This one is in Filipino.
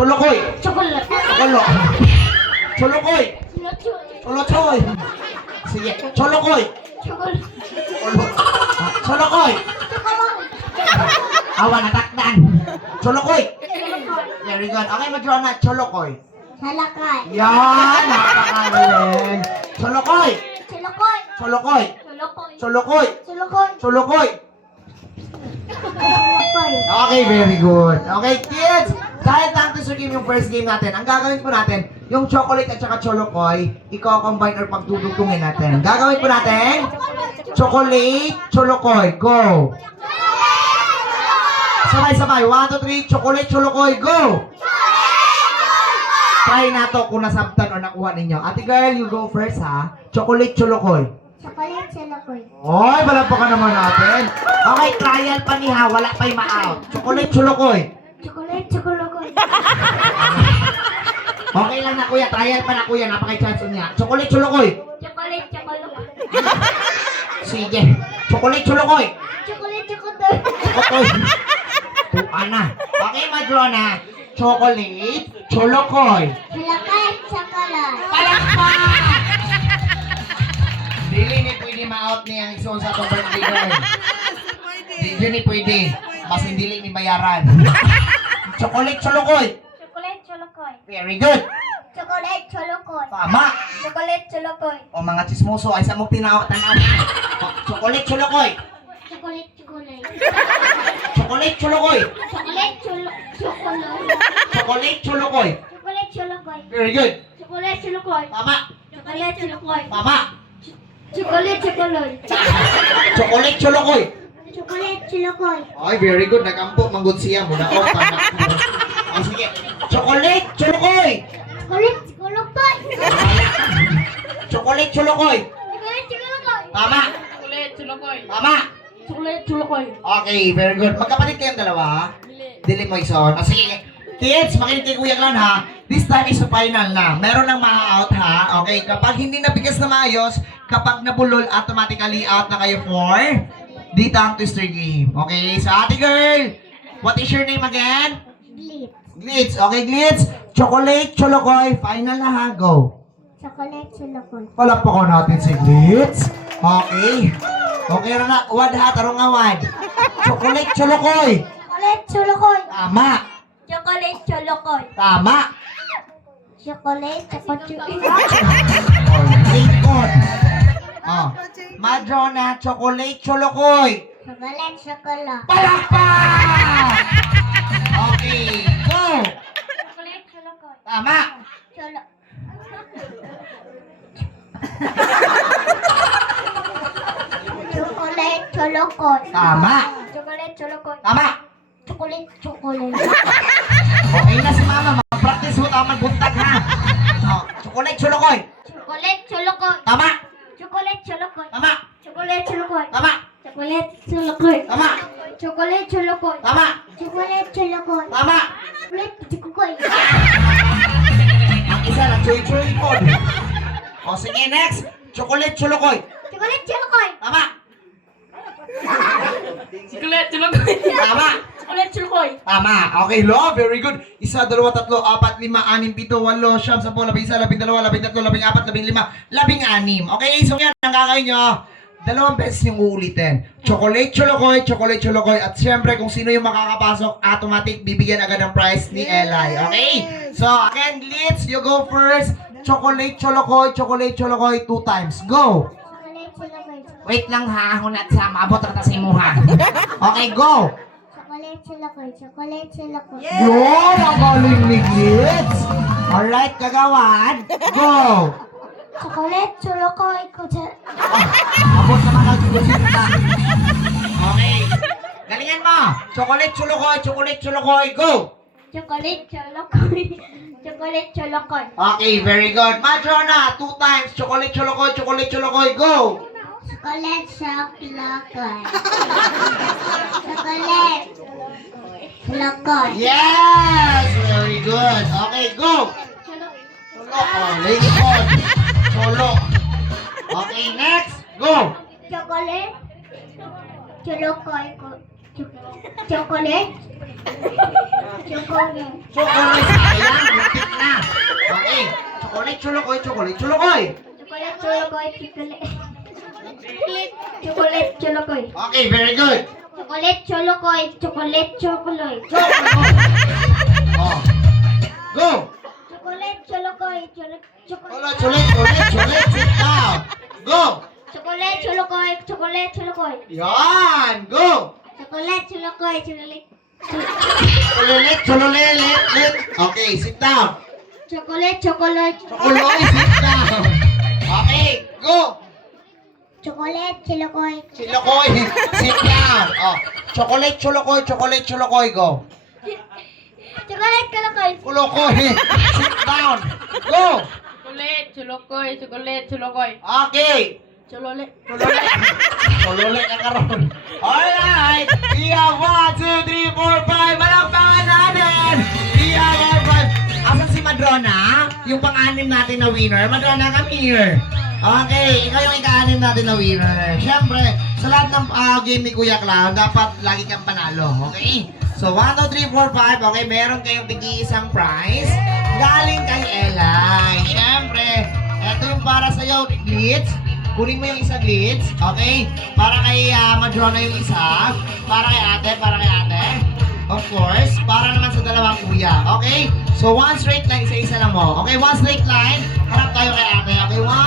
Cholokoy. Chocolate. Cholo. Cholokoy. Cholochoy. Sige. Cholokoy. Chocolate. Cholo. Cholokoy. Awa, natakdan. Cholokoy. Very good. Okay, Madrona. Cholokoy. Salakay. Yan. Napakagaling. Cholokoy. Cholokoy. Cholokoy. Cholokoy. Cholokoy. Cholokoy. Cholokoy. Cholokoy. Okay, very good. Okay, kids. Dahil tactics game yung first game natin, ang gagawin po natin, yung chocolate at saka cholokoy, i-combine or pagdudugtungin natin. Gagawin po natin, chocolate, cholokoy, go! Sabay-sabay, 1, 2, 3, chocolate, cholokoy, go! Try na to kung nasabtan o nakuha ninyo. Ate girl, you go first ha. Chocolate, cholokoy. Chocolate. Cholokoy. Oy, palagpakan naman natin. Okay, trial pa ni ha, wala pa'y ma-out. Chocolate, cholokoy. Chocolate. Cholokoy. Okay lang na kuya, trial pa na kuya, napaka-chance niya. Chocolate, cholokoy. Chocolate. Cholokoy. Sige. Chocolate, cholokoy. Chocolate. Chocolate. Cholokoy. Tuana. Okay, Madrona. Chocolate, cholokoy. Salakay. Chocolate. Palakpak! Dili ni pwede ma-out niya ang iso sa itong birthday girl. Dili ni pwede. Mas hindi ni bayaran. Chocolate, cholokoy. Chocolate. Cholokoy. Very good. Chocolate. Cholokoy. Tama. Chocolate. Cholokoy. O mga chismoso ay sa mong tanaw. Chocolate, cholokoy. Chocolate. Chocolate. Chocolate, cholokoy. Chocolate. Chocolate. Chocolate, cholokoy. Chocolate. Cholokoy. Very good. Chocolate. Cholokoy. Tama. Chocolate. Cholokoy. Tama. Chocolate. Cholokoy. Chocolate, cholokoy. Chocolate. Cholokoy. Ay, very good. Nagampo, manggod siya. Muna o, panak. O, sige. Chocolate, cholokoy. Chocolate. Cholokoy. Chocolate, cholokoy. Chocolate. Cholokoy. Tama. Chocolate. Cholokoy. Tama. Chocolate. Cholokoy. Okay, very good. Magkapalit kayong dalawa, ha? Dili mo ison. O, sige. Kids, makinig kay Kuya Clown, ha? This time is final na. Meron ng ma-out, ha? Okay, kapag hindi nabigas na maayos, kapag nabulol, automatically out na kayo for the tongue twister game. Okay, so ate girl, what is your name again? Glitz. Glitz. Okay, Glitz. Chocolate, cholokoy. Final na, ha? Go. Chocolate. Cholokoy. Palakpakan natin si Glitz. Okay. Okay na. Wad ha, tarong awad. Chocolate, cholokoy. Chocolate. Cholokoy. Tama. Chocolate. Cholokoy. Tama. Chocolate. Chocolate. Oh, great God. Oh. Madrona, chocolate, cholokoy. Chocolate. Chocolate. Palakpak! Okay, go. Chocolate. Cholokoy. Tama. Cholo. Chocolate. Cholokoy. Tama. Chocolate. Cholokoy. Tama. Chocolate. Chocolate. Okay na si mama, mag-practice mo tama magbuntag ha. Oh, chocolate, cholokoy. Chocolate. Cholokoy. Tama. Chocolate. Cholokoy. Tama. Chocolate. Cholokoy. Tama. Chocolate. Cholokoy. Tama. Chocolate. Cholokoy. Tama. Chocolate. Cholokoy. Tama. Chocolate. Cholokoy. Ang isa na, choy-choy po. O sige, next. Chocolate, cholokoy. Chocolate. Cholokoy. Tama. Chocolate. Cholokoy. Tama. Chocolate. Cholokoy. Tama. Okay, lo. Very good. 1, 2, 3, 4, 5, 6, 7, 8, 9, 10, 11, 12, 13, 14, 15, 16, 17, 18, 19. Okay, so yan ang gagawin nyo. 2 beses yung uulitin. Chocolate, cholokoy, chocolate, cholokoy. At syempre, kung sino yung makakapasok, automatic bibigyan agad ng prize ni Eli. Okay? So, again, Glitz, you go first. Chocolate, cholokoy, 2 times. Go! Chocolate. Cholokoy. Wait lang ha, hunat sa maabot rata sa imuha. Okay, go! Chocolate. Cholokoy. Chocolate. Cholokoy. Yun! Ang galing ni Glitz! Alright, kagawad. Go! Chocolate. Cholokoy. Abot na mga kagawad. Okay. Galingan mo! Chocolate, cholokoy, go! Chocolate. Cholokoy. Chocolate. Cholokoy. Okay, very good. Madrona, 2 times. Chocolate, cholokoy, go! Chocolate. Cholokoy. Chocolate. Cholokoy. Yes! Very good. Okay, go! Chocolate, cholo. Okay, next. Go! Chocolate. Cholokoy. Chocolate. Chocolate. Chocolate. Chocolate, cholokoy, chocolate, cholokoy. Chocolate, cholokoy, chocolate. Chocolate, cholokoy. Okay, very good. Chocolate, cholokoy, chocolate, chocolate. Chocolate. Oh. Go. Chocolate, cholokoy, chocolate. Chocolate, sit down. Go. Chocolate, cholokoy, chocolate, cholokoy. Yan, go. Chocolate, cholokoy, chocolate. Chololet. Okay, sit down. Chocolate, chocolate. Choloy, sit down. Okay, go. Chocolate, cholokoy. Cholokoy, sit down. Oh, chocolate, cholokoy, go. Chocolate, cholokoy. Cholokoy, sit down. Go. Chocolate, chulokoy. Okay. Cholole. Chololet ka karon. Alright. We have 1, 2, 3, 4, 5. Malakpakan natin. We have 5. Asan si Madrona? Yung pang-anim natin na winner. Madrona, come here. Okay, ikaw yung ika-anim natin na winner. Siyempre, sa lahat ng game ni Kuya Clown, dapat lagi kang panalo. Okay? So, 1, 2, 3, 4, 5. Okay, meron kayong tig-iisang prize. Galing kay Elay. Siyempre, eto yung para sa'yo, Glitz. Kunin mo yung isa, Glitz. Okay? Para kay Madrona yung isa. Para kay ate. Of course. Para naman sa dalawang kuya. Okay? So, one straight line, isa-isa lang mo. Okay, one straight line. Harap tayo kay ate. Okay, one.